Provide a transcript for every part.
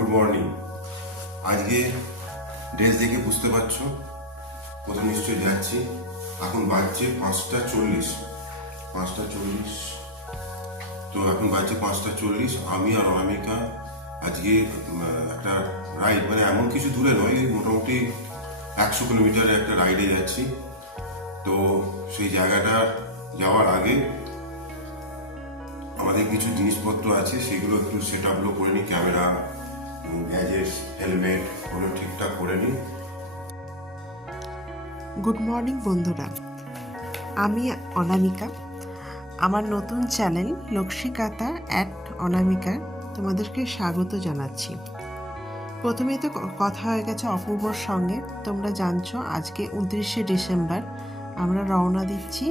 Good morning. আজকে dress দেখে বুঝতে পারছো কোথাও নিশ্চয়ই যাচ্ছি। এখন বাজছে 5:40। তো এখন বাজছে 5:40। আমি আর অনামিকা আজকে একটা রাইড, মানে এমন কিছু দূরে নয়, মোটামুটি 100 কিলোমিটারের একটা রাইডে যাচ্ছি। তো সেই জায়গাটা যাওয়ার আগে আমাদের কিছু জিনিসপত্র আছে, সেগুলো একটু সেট আপগুলো করে নিই। ক্যামেরা, গ্যাজেটস, হেলমেট ওগুলো ঠিকঠাক করে নিই। গুড মর্নিং বন্ধুরা, আমি অনামিকা। আমার নতুন চ্যানেল লক্ষ্মীকাতা @অনামিকা তোমাদেরকে স্বাগত জানাচ্ছি। প্রথমেই তো কথা হয়ে গেছে অপূর্বর সঙ্গে। তোমরা জানছো আজকে 29শে ডিসেম্বর আমরা রওনা দিচ্ছি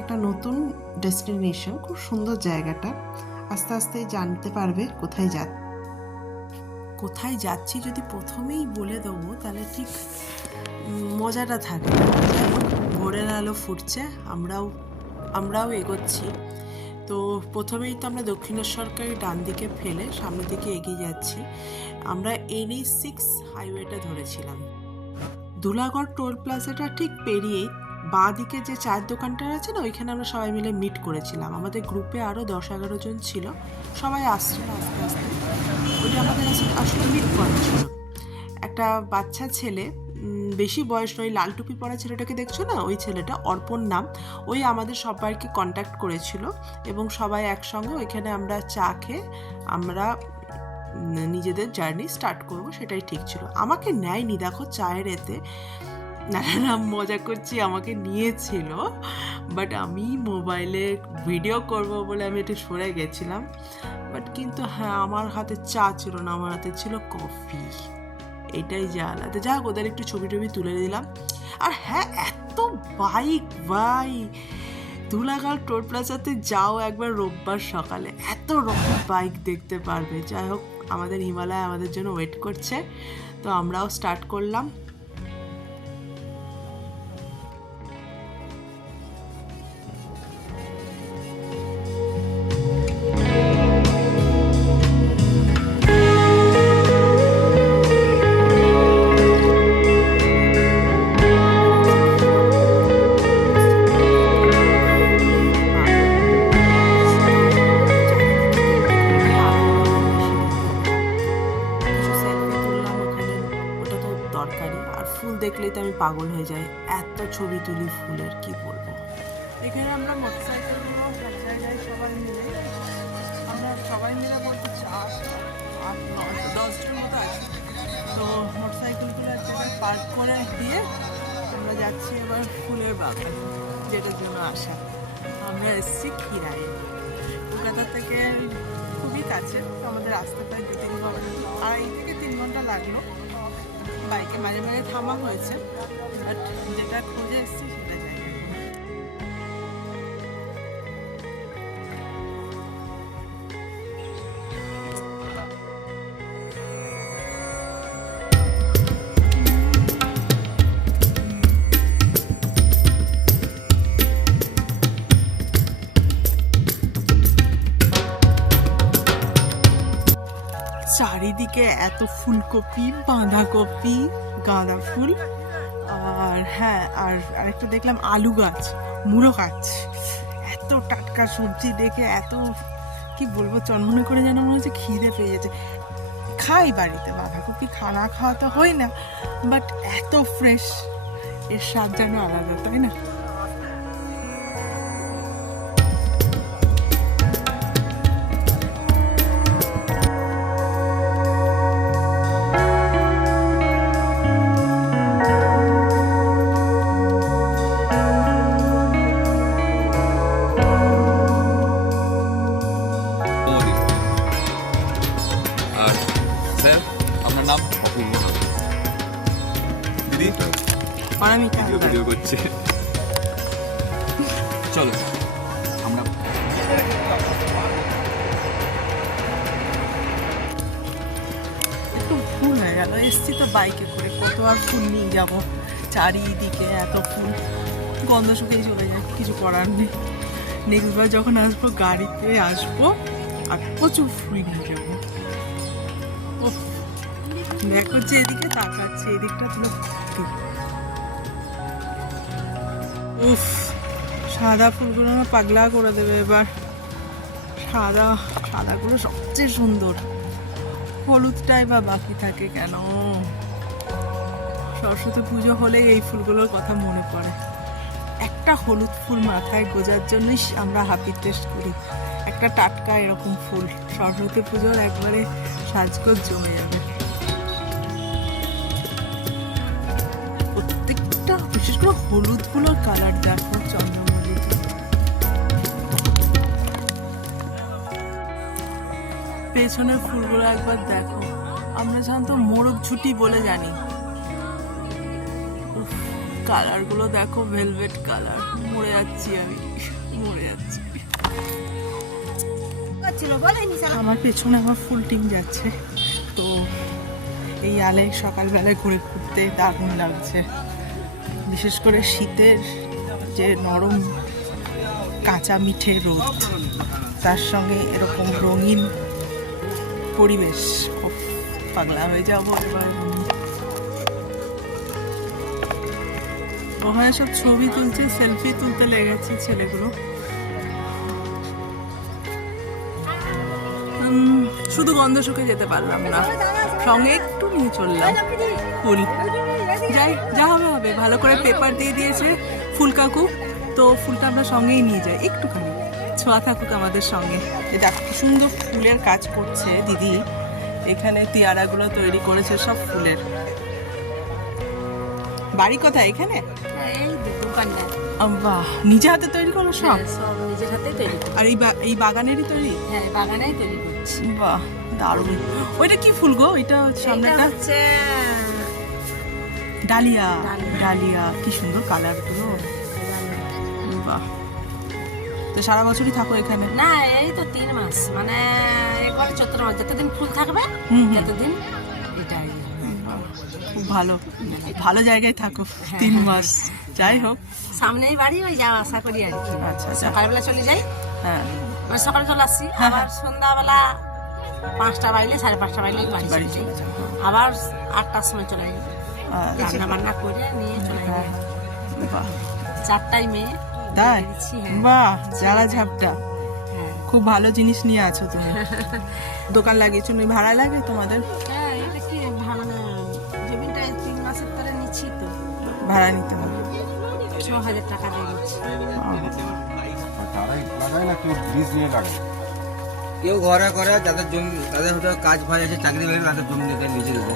একটা নতুন ডেস্টিনেশন। খুব সুন্দর জায়গাটা, আস্তে আস্তে জানতে পারবে কোথায় যাচ্ছি। যদি প্রথমেই বলে দেবো তাহলে ঠিক মজাটা থাকে। যাই হোক, ভোরের আলো ফুটছে, আমরাও এগোচ্ছি। তো প্রথমেই তো আমরা দক্ষিণেশ্বরকে ডান দিকে ফেলে সামনের দিকে এগিয়ে যাচ্ছি। আমরা NH6 হাইওয়েটা ধরেছিলাম। ধুলাগড় টোল প্লাজাটা ঠিক পেরিয়েই বাঁ দিকে যে চায়ের দোকানটা আছে না, ওইখানে আমরা সবাই মিলে মিট করেছিলাম। আমাদের গ্রুপে আরও 10-11 জন ছিল, সবাই আসছিল আস্তে আস্তে। ওইটা আমাদের আসলে মিট করা ছিল। একটা বাচ্চা ছেলে, বেশি বয়স নয়, লাল টুপি পরা ছেলেটাকে দেখছো না, ওই ছেলেটা অর্পণ নাম, ওই আমাদের সবাইকে কন্ট্যাক্ট করেছিল এবং সবাই একসঙ্গে ওইখানে আমরা চা খেয়ে আমরা নিজেদের জার্নি স্টার্ট করব, সেটাই ঠিক ছিল। আমাকে নেয়নি, দেখো চায়ের এতে না মজা করছি, আমাকে নিয়েছিল, বাট আমি মোবাইলে ভিডিও করব বলে আমি একটু সরে গেছিলাম। বাট কিন্তু হ্যাঁ, আমার হাতে চা ছিল না, আমার হাতে ছিল কফি। এটাই যা আলাদা। যাক, ওদের একটু ছবি টবি তুলে দিলাম। আর হ্যাঁ, এত বাইক ভাই, ধুলাগড় টোল প্লাজাতে যাও একবার রোববার সকালে, এত রকম বাইক দেখতে পারবে। যাই হোক, আমাদের হিমালয় আমাদের জন্য ওয়েট করছে, তো আমরাও স্টার্ট করলাম। দরকারি, আর ফুল দেখলেই তো আমি পাগল হয়ে যাই, এত ছবি তুলি ফুলের, কি বলবো। এখানে আমরা মোটরসাইকেলগুলো এক জায়গায় সবাই মিলে বলতে 8-9-10 জন মতো আছে। তো মোটরসাইকেলগুলো এক জায়গায় পার্ক করে দিয়ে আমরা যাচ্ছি এবার ফুলের বাগান, যেটার জন্য আসা। আমরা এসেছি ক্ষীরায়, কলকাতা থেকে খুবই কাছে, তো আমাদের আসতে প্রায় 2-3 ঘন্টা লাগলো। বাইকে মাঝে মাঝে থামা হয়েছে, বাট যেটা খুঁজে এসেছি সেটা জায়গা। চারিদিকে এত ফুলকপি, বাঁধাকপি, গাঁদা ফুল, আর হ্যাঁ, আর আরেকটা দেখলাম আলু গাছ, মুলো গাছ। এত টাটকা সবজি দেখে এত কি বলবো, চনমনে করে যেন মনে হচ্ছে খিদে পেয়ে যাচ্ছে। খাই বাড়িতে বাঁধাকপি, খানা খাওয়া তো হয় না, বাট এত ফ্রেশ, এর স্বাদ যেন আলাদা, তাই না? আপনার নাম? অপূর্ব। দিদি ভিডিও করছে। চলো আমরা একটু ভুল হয়ে গেল, এসছি তো বাইকে করে, কত আর ফুল নিয়ে যাবো, চারিদিকে এত ফুল, গন্ধ শুকিয়ে চলে যায়, কিছু করার নেই। নেক্সট বার যখন আসবো গাড়িতে আসবো আর প্রচুর ফুল নিয়ে যাবো। দেখো যে এদিকে তাকাচ্ছে, এদিকটা পুরো ভর্তি। উফ, সাদা ফুলগুলো না পাগলা করে দেবে এবার। সাদাগুলো সবচেয়ে সুন্দর, হলুদটাই বা বাকি থাকে কেন? সরস্বতী পুজো হলে এই ফুলগুলোর কথা মনে পড়ে। একটা হলুদ ফুল মাথায় গোজার জন্যই আমরা হাপির টেস্ট করি, একটা টাটকা এরকম ফুল। সরস্বতী পুজোর একবারে সাজগোজ জমে যাবে। প্রত্যেকটা বিশেষ করে হলুদগুলোর কালার দেখো, চন্দ্রমল্লিকা। পেছনের ফুলগুলো একবার দেখো, আমরা সাধারণত মোরগ ঝুটি বলে জানি। কালারগুলো দেখো, ভেলভেট কালার। মরে যাচ্ছি আমি, মরে যাচ্ছি। আমার পেছনে আমার ফুল টিম যাচ্ছে, তো এই আলে সকালবেলায় ঘুরে ঘুরতে দারুণ লাগছে। বিশেষ করে শীতের যে নরম কাঁচা মিঠে রোদ, তার সঙ্গে এরকম রঙিন পরিবেশ, পাগলা হয়ে যাবো এবার। ওখানে সব ছবি তুলছে, সেলফি তুলতে লেগেছে ছেলেগুলো। শুধু গন্ধ শুকে যেতে পারলাম না, সঙ্গে একটু নিয়ে চললাম ফুল। যাই, যা হবে হবে। ভালো করে পেপার দিয়ে দিয়েছে ফুল কাকু, তো ফুলটা আমরা সঙ্গেই নিয়ে যাই, একটুখানি ছোঁয়া থাকুক আমাদের সঙ্গে। দেখো কি সুন্দর ফুলের কাজ করছে দিদি। এখানে তিয়ারাগুলো তৈরি করেছে সব ফুলের। বাড়ি কোথায়? এখানে? এই দোকানটা। বাহ, নিজে হাতে তৈরি করো সব? সব নিজের হাতে তৈরি করি। আর এই বাগানেরই তৈরি? হ্যাঁ, বাগানেই তৈরি করছি। বাহ, দারুণ। ওইটা কি ফুল গো? এটা সামনেটা হচ্ছে ডালিয়া। ডালিয়া, কি সুন্দর কালার গুলো। বাহ, তো সারা বছরই থাকো এখানে? না, এই তো 3 মাস, মানে একবার চৈত্র মাস, যতদিন ফুল থাকবে ততদিন এটা। খুব ভালো, ভালো জায়গায় থাকো 3 মাস। যাই হোক, সামনেই বাড়ি, ওই যাওয়া আসা করি আর কি। আচ্ছা আচ্ছা। সকালবেলা চলে যাই, হ্যাঁ, মানে সকালে চলে আসছি, আবার সন্ধ্যাবেলা 5টা বাজলে 5:30 বাজলে বাড়ি চলে যাই। আবার 8টার সময় চলে যাই, রান্না বান্না করে নিয়ে চলে যাই। বাহ, 4টায় মেয়ে। তাই? হ্যাঁ। বাহ, জ্বালা ঝাপটা। হ্যাঁ, খুব ভালো জিনিস নিয়ে আছো তুমি। দোকান লাগিয়েছো, ভাড়া লাগে তোমাদের? হ্যাঁ, এটা কি ভালো না, জমিটা 3 মাসের পরে নিচ্ছি তো, ভাড়া নিতে হবে। 6,000 টাকা দিয়ে দিচ্ছি। তারাই লাগায় না, কেউ ব্রিজ নিয়ে লাগায়। কেউ ঘরে করে, যাদের জমি, তাদের হয়তো কাজ ফাজ আছে, চাকরি বাকরি, তাদের জমি নিতে নিজে দেবে।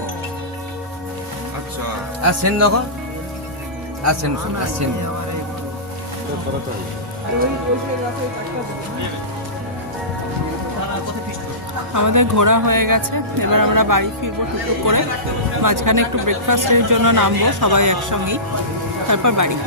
আচ্ছা, আর সেন দেখো, আর সেন আর সেন। আমাদের ঘোরা হয়ে গেছে, এবার আমরা বাড়ি ফিরবো টুকটুক করে। মাঝখানে একটু ব্রেকফাস্টের জন্য নামবো সবাই একসঙ্গেই, তারপর বাড়ি।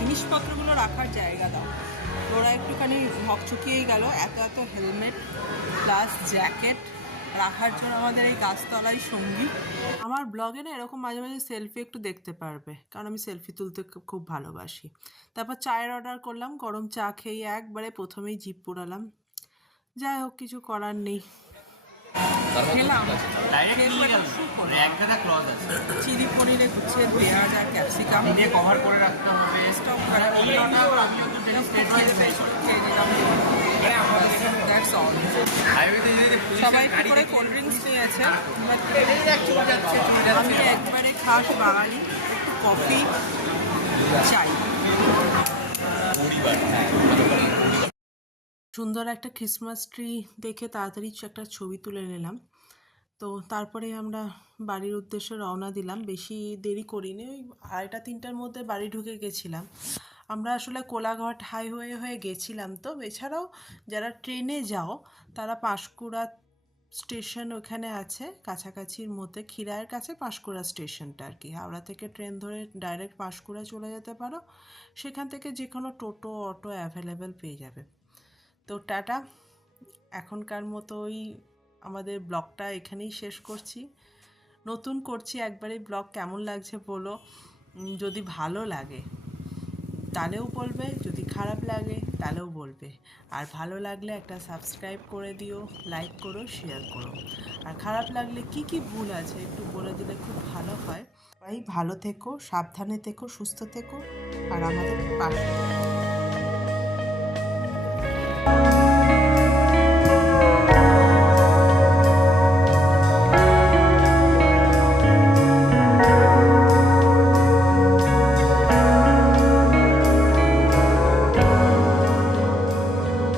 জিনিসপত্রগুলো রাখার জায়গা দাও। ওরা একটুখানি হকচকিয়েই গেল, এত এত হেলমেট প্লাস জ্যাকেট রাখার জন্য আমাদের এই গাছতলাই সঙ্গী। আমার ব্লগে না এরকম মাঝে মাঝে সেলফি একটু দেখতে পারবে, কারণ আমি সেলফি তুলতে খুব ভালোবাসি। তারপর চায়ের অর্ডার করলাম, গরম চা খেয়ে একবারে প্রথমেই জিভ পোড়ালাম। যাই হোক, কিছু করার নেই। খেলাম চিলি পনিরে হচ্ছে পেঁয়াজ আর ক্যাপসিকাম দিয়ে কভার করে রাখতে হবে। সবাই করে কোল্ড ড্রিঙ্কস নিয়েছে, আমি একবারে খাস বাঙালি, একটু কফি চাই। সুন্দর একটা ক্রিসমাস ট্রি দেখে তাড়াতাড়ি একটা ছবি তুলে নিলাম। তো তারপরে আমরা বাড়ির উদ্দেশ্যে রওনা দিলাম। বেশি দেরি করিনি, ওই 2:30-3টার মধ্যে বাড়ি ঢুকে গেছিলাম। আমরা আসলে কোলাঘাট হাইওয়ে হয়ে গেছিলাম। তো এছাড়াও যারা ট্রেনে যাও তারা পাঁশকুড়া স্টেশন ওখানে আছে কাছাকাছির মধ্যে, খিরায়ের কাছে পাঁশকুড়া স্টেশনটা আর কি। হাওড়া থেকে ট্রেন ধরে ডাইরেক্ট পাঁশকুড়া চলে যেতে পারো, সেখান থেকে যে কোনো টোটো অটো অ্যাভেলেবেল পেয়ে যাবে। তো টাটা, এখনকার মতো ওই আমাদের ব্লগটা এখানেই শেষ করছি। নতুন করছি একবারে ব্লগ, কেমন লাগছে বলো। যদি ভালো লাগে তাহলেও বলবে, যদি খারাপ লাগে তাহলেও বলবে। আর ভালো লাগলে একটা সাবস্ক্রাইব করে দিও, লাইক করো, শেয়ার করো। আর খারাপ লাগলে কি কি ভুল আছে একটু বলে দিলে খুব ভালো হয়। ভালো থেকো, সাবধানে থেকো, সুস্থ থেকো, আর আমাদের পাশে থেকো।